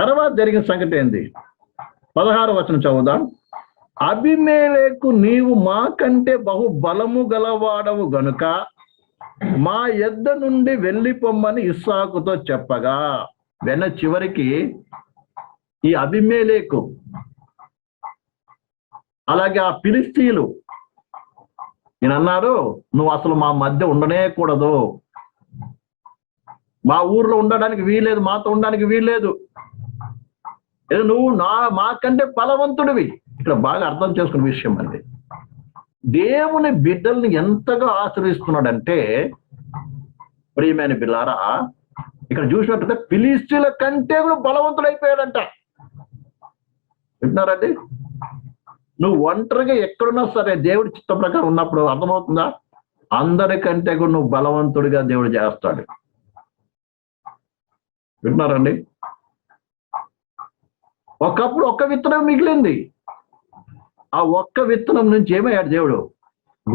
తర్వాత జరిగిన సంగతి ఏంది? పదహారు వచనం చదువుదాం. అభిమేలకు నీవు మాకంటే బహు బలము గలవాడవు గనుక మా ఎద్ద నుండి వెళ్ళిపోమ్మని ఇస్సాకుతో చెప్పగా. వెన చివరికి ఈ అభిమేలేకు అలాగే ఆ పిలిస్తీలు ఈయన అన్నారు నువ్వు అసలు మా మధ్య ఉండనే కూడదు మా ఊర్లో ఉండడానికి వీలేదు మాతో ఉండడానికి వీల్లేదు. నువ్వు నా మాకంటే బలవంతుడివి. ఇక్కడ బాగా అర్థం చేసుకున్న విషయం అండి. దేవుని బిడ్డల్ని ఎంతగా ఆశ్రయిస్తున్నాడంటే ప్రియమైన బిల్లారా ఇక్కడ చూసినట్టయితే ఫిలిస్తీన్ల కంటే కూడా బలవంతుడైపోయాడంట. వింటున్నారండి? నువ్వు ఒంటరిగా ఎక్కడున్నా సరే దేవుడి చిత్త ప్రకారం ఉన్నప్పుడు అర్థమవుతుందా? అందరికంటే కూడా నువ్వు బలవంతుడిగా దేవుడు చేస్తాడు. వింటున్నారండి? ఒకప్పుడు ఒక్క విత్తనం మిగిలింది. ఆ ఒక్క విత్తనం నుంచి ఏమయ్యాడు దేవుడు?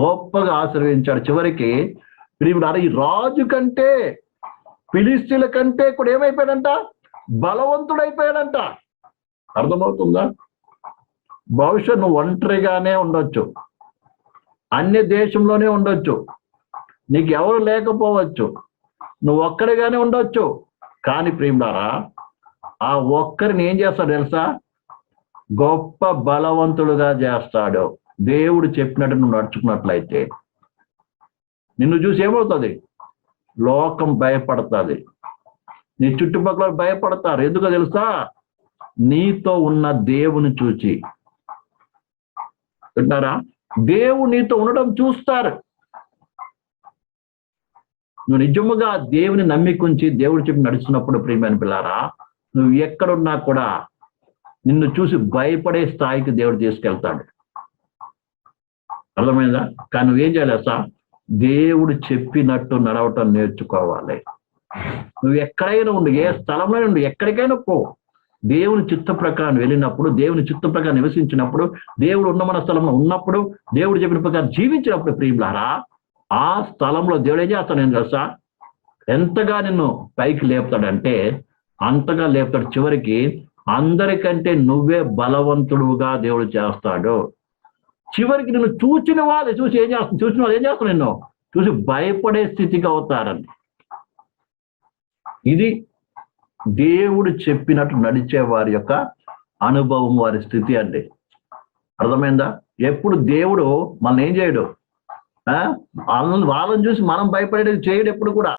గొప్పగా ఆశీర్వదించాడు. చివరికి ప్రియుడు ఈ రాజు కంటే ఫిలిస్తీన్ల కంటే కూడా ఏమైపోయాడంట? బలవంతుడైపోయాడంట. అర్థమవుతుందా? బహుశా నువ్వు ఒంటరిగానే ఉండొచ్చు. అన్ని దేశంలోనే ఉండొచ్చు. నీకు ఎవరు లేకపోవచ్చు. నువ్వు ఒక్కడిగానే ఉండొచ్చు. కానీ ప్రియుడారా ఆ ఒక్కరిని ఏం చేస్తాడు తెలుసా? గొప్ప బలవంతుడుగా చేస్తాడు. దేవుడు చెప్పినట్టు నువ్వు నడుచుకున్నట్లయితే. నిన్ను చూసి ఏమవుతుంది? లోకం భయపడుతుంది. నీ చుట్టుపక్కల భయపడతారు. ఎందుకో తెలుసా? నీతో ఉన్న దేవుని చూచి. వింటారా? దేవుడు నీతో ఉండడం చూస్తారు. నువ్వు నిజముగా దేవుని నమ్మికుంచి దేవుడు చెప్పి నడుస్తున్నప్పుడు ప్రియమైన పిల్లారా నువ్వు ఎక్కడున్నా కూడా నిన్ను చూసి భయపడే స్థాయికి దేవుడు తీసుకెళ్తాడు. అర్థమైందా? కానీ నువ్వేం చేయాలి సార్ దేవుడు చెప్పినట్టు నడవటం నేర్చుకోవాలి. నువ్వు ఎక్కడైనా ఉండు ఏ స్థలంలో ఉండు ఎక్కడికైనా పో. దేవుని చిత్త ప్రకారం వెళ్ళినప్పుడు దేవుని చిత్త ప్రకారం నివసించినప్పుడు దేవుడు ఉన్న మన స్థలంలో ఉన్నప్పుడు దేవుడు చెప్పిన ప్రకారం జీవించినప్పుడు ప్రియులారా ఆ స్థలంలో దేవుడు ఏం చేస్తాడు నేను తెలుసా? ఎంతగా నిన్ను పైకి లేపుతాడంటే అంతగా లేపుతాడు. చివరికి అందరికంటే నువ్వే బలవంతుడుగా దేవుడు చేస్తాడు. చివరికి నిన్ను చూచిన వాళ్ళు చూసి ఏం చేస్తుంది చూసిన వాళ్ళు ఏం చేస్తారు నిన్ను? చూసి భయపడే స్థితికి అవుతారని ఇది దేవుడు చెప్పినట్టు నడిచే వారి యొక్క అనుభవం వారి స్థితి అండి. అర్థమైందా? ఎప్పుడు దేవుడు మనల్ని ఏం చేయడు? వాళ్ళని వాళ్ళని చూసి మనం భయపడేది చేయడు ఎప్పుడు కూడా.